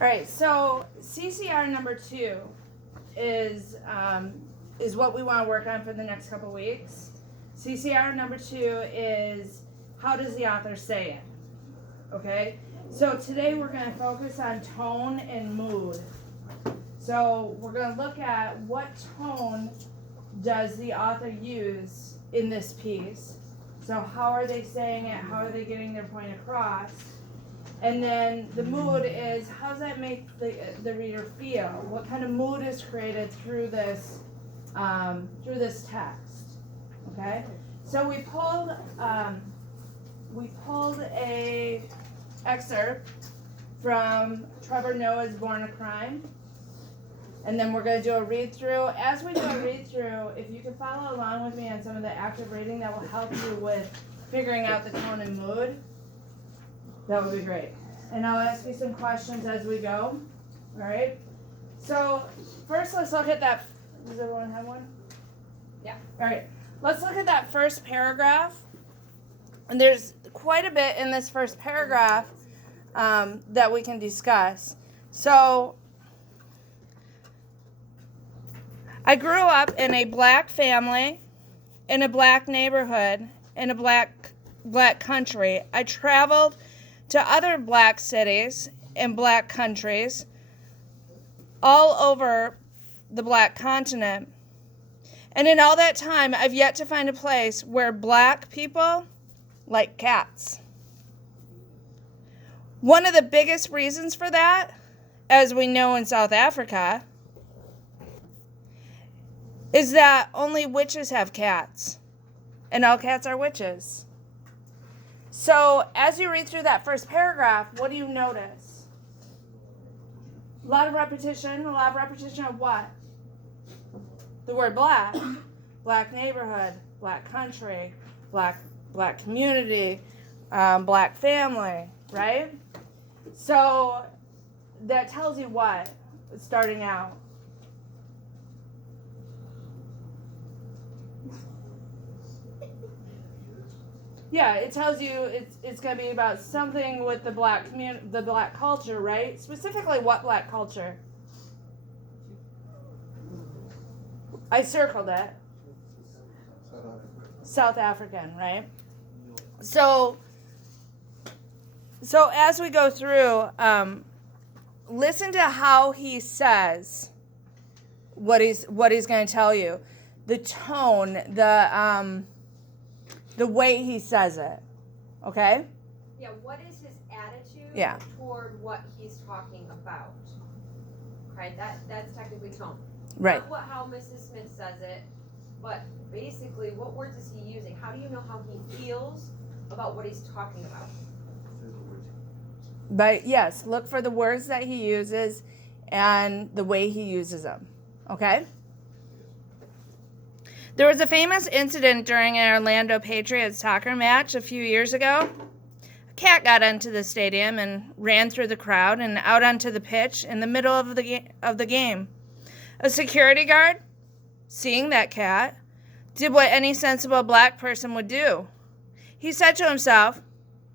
All right, so CCR number 2 is what we want to work on for the next couple weeks. CCR number 2 is how does the author say it? Okay, so today we're going to focus on tone and mood. So we're going to look at what tone does the author use in this piece. So how are they saying it? How are they getting their point across? And then the mood is, how does that make the reader feel? What kind of mood is created through this text? Okay, so we pulled a excerpt from Trevor Noah's Born a Crime, and then we're going to do a read through. As we do a read through, if you can follow along with me on some of the active reading, that will help you with figuring out the tone and mood. That would be great. And I'll ask you some questions as we go. All right? So first let's look at that. Does everyone have one? Yeah. All right. Let's look at that first paragraph. And there's quite a bit in this first paragraph that we can discuss. So I grew up in a black family, in a black neighborhood, in a black country. I traveled to other black cities and black countries all over the black continent. And in all that time, I've yet to find a place where black people like cats. One of the biggest reasons for that, as we know in South Africa, is that only witches have cats, and all cats are witches. So as you read through that first paragraph, what do you notice? A lot of repetition of what? The word black. Black neighborhood, black country, black community, black family, right? So that tells you what, starting out? Yeah, it tells you it's going to be about something with the black community, the black culture, right? Specifically, what black culture? I circled it. South African, right? So as we go through, listen to how he says what he's going to tell you, the tone, the way he says it, okay? Yeah, what is his attitude Yeah. toward what he's talking about? Right, that's technically tone. Right. Not how Mrs. Smith says it, but basically what words is he using? How do you know how he feels about what he's talking about? But yes, look for the words that he uses and the way he uses them, okay? There was a famous incident during an Orlando Patriots soccer match a few years ago. A cat got into the stadium and ran through the crowd and out onto the pitch in the middle of the game. A security guard, seeing that cat, did what any sensible black person would do. He said to himself,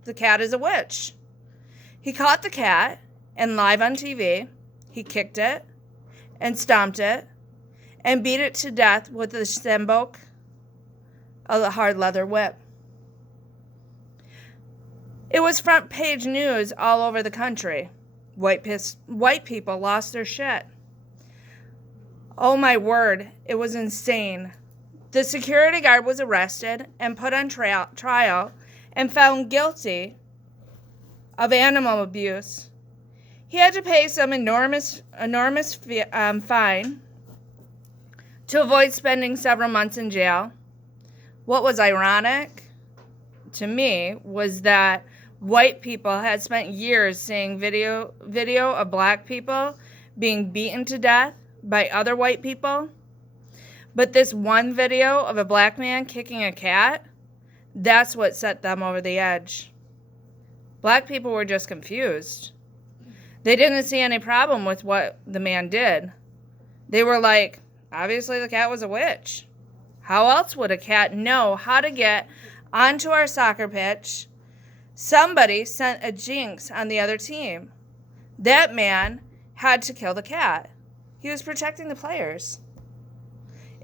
"The cat is a witch." He caught the cat, and live on TV, he kicked it and stomped it and beat it to death with the stembok of the hard leather whip. It was front page news all over the country. White people lost their shit. Oh my word, it was insane. The security guard was arrested and put on trial and found guilty of animal abuse. He had to pay some enormous fine to avoid spending several months in jail. What was ironic to me was that white people had spent years seeing video of black people being beaten to death by other white people. But this one video of a black man kicking a cat, that's what set them over the edge. Black people were just confused. They didn't see any problem with what the man did. They were like, obviously the cat was a witch. How else would a cat know how to get onto our soccer pitch? Somebody sent a jinx on the other team. That man had to kill the cat. He was protecting the players.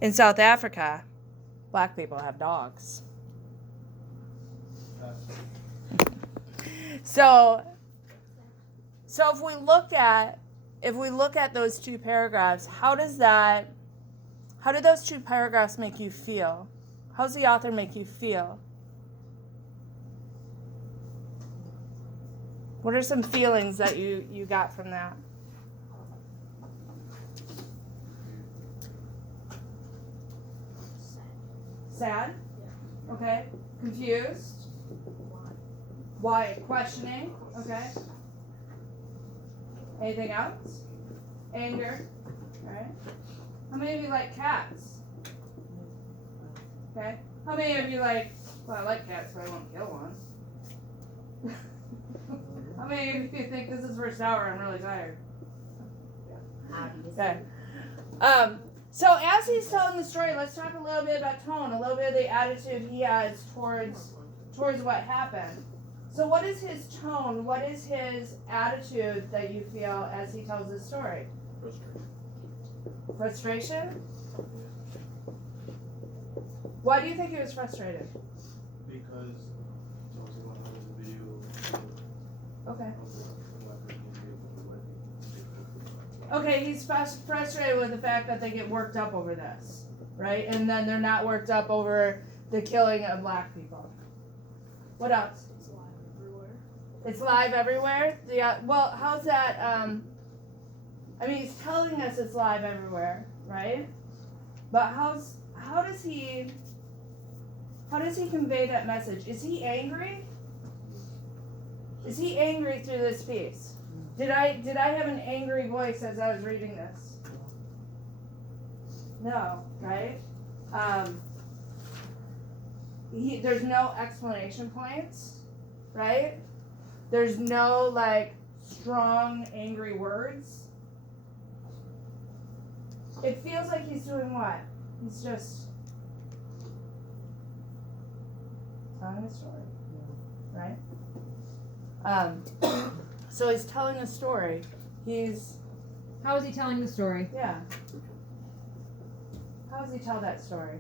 In South Africa, black people have dogs. So if we look at those two paragraphs, how do those two paragraphs make you feel? How does the author make you feel? What are some feelings that you got from that? Sad? Yeah. Okay. Confused? Why? Questioning? Okay. Anything else? Anger? Alright. How many of you like cats? Okay. How many of you like, well, I like cats, but I won't kill one? How many of you think this is first hour? I'm really tired. Okay. So as he's telling the story, let's talk a little bit about tone, a little bit of the attitude he has towards what happened. So what is his tone? What is his attitude that you feel as he tells this story? Frustration? Why do you think he was frustrated? Because he tells you how the video. Okay. Okay, he's frustrated with the fact that they get worked up over this, right? And then they're not worked up over the killing of black people. What else? It's live everywhere. It's live everywhere? Yeah. Well, how's that? I mean, he's telling us it's live everywhere, right? But how does he convey that message? Is he angry? Is he angry through this piece? Did I have an angry voice as I was reading this? No, right? There's no explanation points, right? There's no like strong angry words. It feels like he's doing what? He's just telling a story, right? So he's telling a story. How is he telling the story? Yeah. How does he tell that story?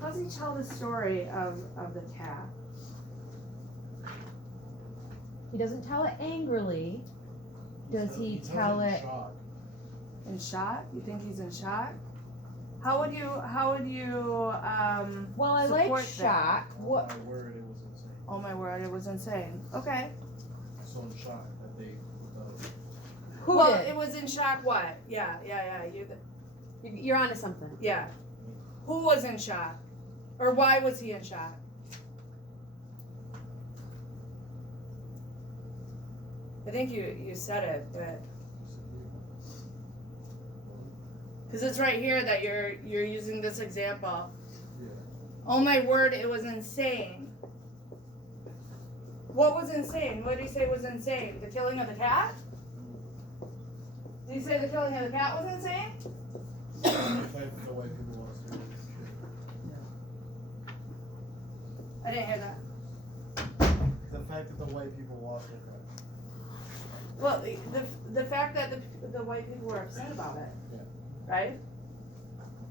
How does he tell the story of the cat? He doesn't tell it angrily. Does he tell it? In shock? You think he's in shock? How would you Well, I support like that? shock. What? My word, it was insane. Oh my word, it was insane. Okay. So in shock that they. Who Well, did? it was in shock what? Yeah. You're onto something. Yeah. Who was in shock? Or why was he in shock? I think you said it, but because it's right here that you're using this example. Yeah. Oh my word, it was insane. What was insane? What did he say was insane? The killing of the cat? Did he say the killing of the cat was insane? The fact that the white people lost their shit. I didn't hear that. The fact that the white people lost their crap. Well, the fact that the white people were upset about it, Yeah. right?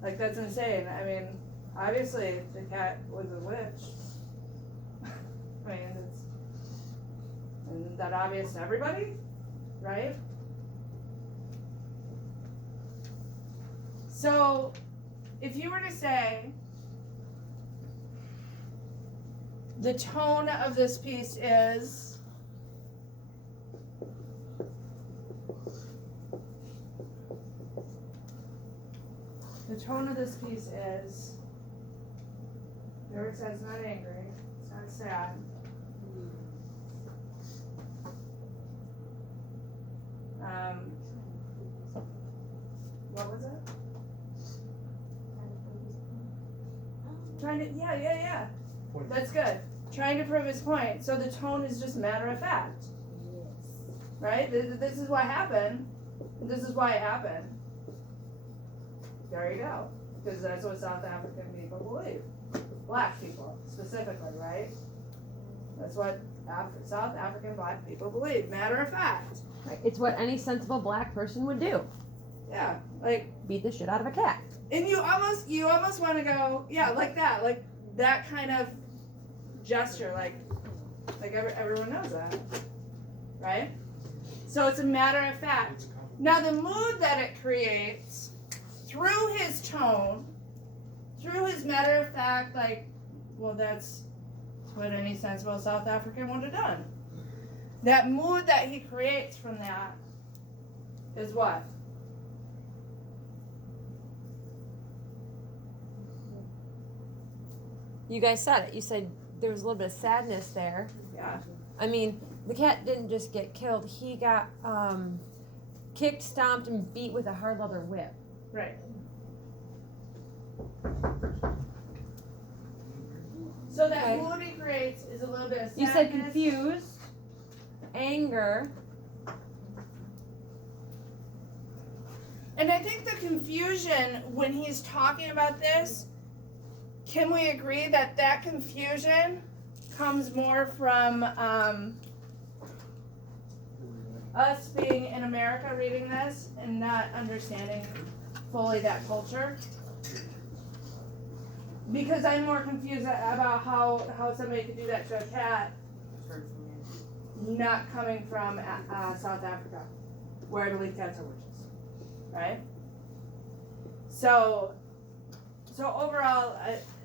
Like that's insane. I mean, obviously the cat was a witch. I mean, isn't that obvious to everybody, right? So, if you were to say the tone of this piece is. The tone of this piece is, there it says not angry, it's not sad. What was it? Trying to, yeah. That's good. Trying to prove his point. So the tone is just matter of fact. right? This is what happened. This is why it happened. There you go. Because that's what South African people believe. Black people, specifically, right? That's what South African black people believe. Matter of fact. Right. It's what any sensible black person would do. Yeah, like Beat the shit out of a cat. and you almost want to go, yeah, like that kind of gesture, like everyone knows that, right? So it's a matter of fact. Now the mood that it creates through his tone, through his matter of fact, like, well, that's what any sensible South African would have done. That mood that he creates from that is what? You guys said it. You said there was a little bit of sadness there. Yeah. I mean, the cat didn't just get killed. He got kicked, stomped, and beat with a hard leather whip. Right. So that Okay. mood he creates is a little bit of sadness. You said confused, anger. And I think the confusion when he's talking about this, can we agree that that confusion comes more from us being in America reading this and not understanding fully that culture? Because I'm more confused about how somebody could do that to a cat, not coming from South Africa, where I believe cats are witches, right? So overall,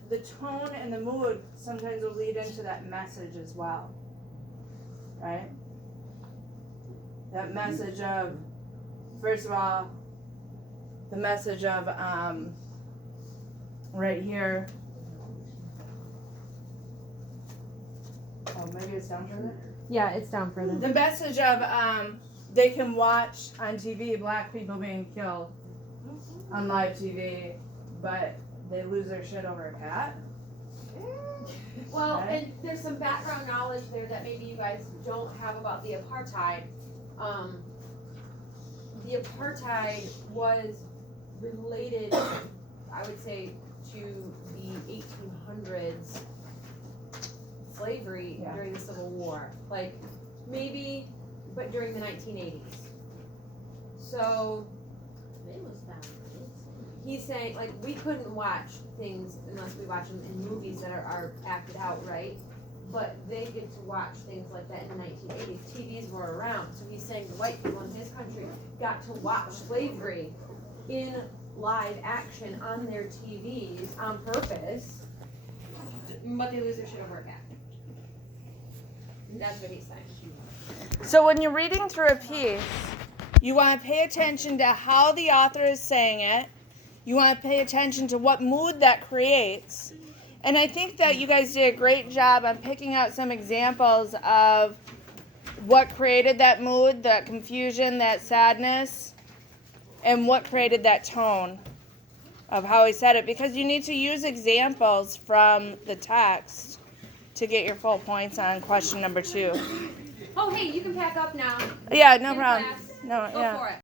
the tone and the mood sometimes will lead into that message as well, right? That message of, first of all, the message of right here. Oh, maybe it's down further? Yeah, it's down further. The message of they can watch on TV black people being killed on live TV, but they lose their shit over a cat. Well, Right. and there's some background knowledge there that maybe you guys don't have about the apartheid. The apartheid was related, I would say, to the 1800s slavery Yeah. during the Civil War. Like, maybe, but during the 1980s. So, he's saying, like, we couldn't watch things unless we watch them in movies that are acted out, right? But they get to watch things like that in the 1980s. TVs were around. So he's saying the white people in his country got to watch slavery in live action on their TVs on purpose, but they lose their shit over a cat. That's what he's saying. So when you're reading through a piece, you want to pay attention to how the author is saying it. You want to pay attention to what mood that creates. And I think that you guys did a great job on picking out some examples of what created that mood, that confusion, that sadness, and what created that tone of how he said it. Because you need to use examples from the text to get your full points on question number 2. Oh, hey, you can pack up now. Yeah, no In problem. class. No, Go yeah. for it.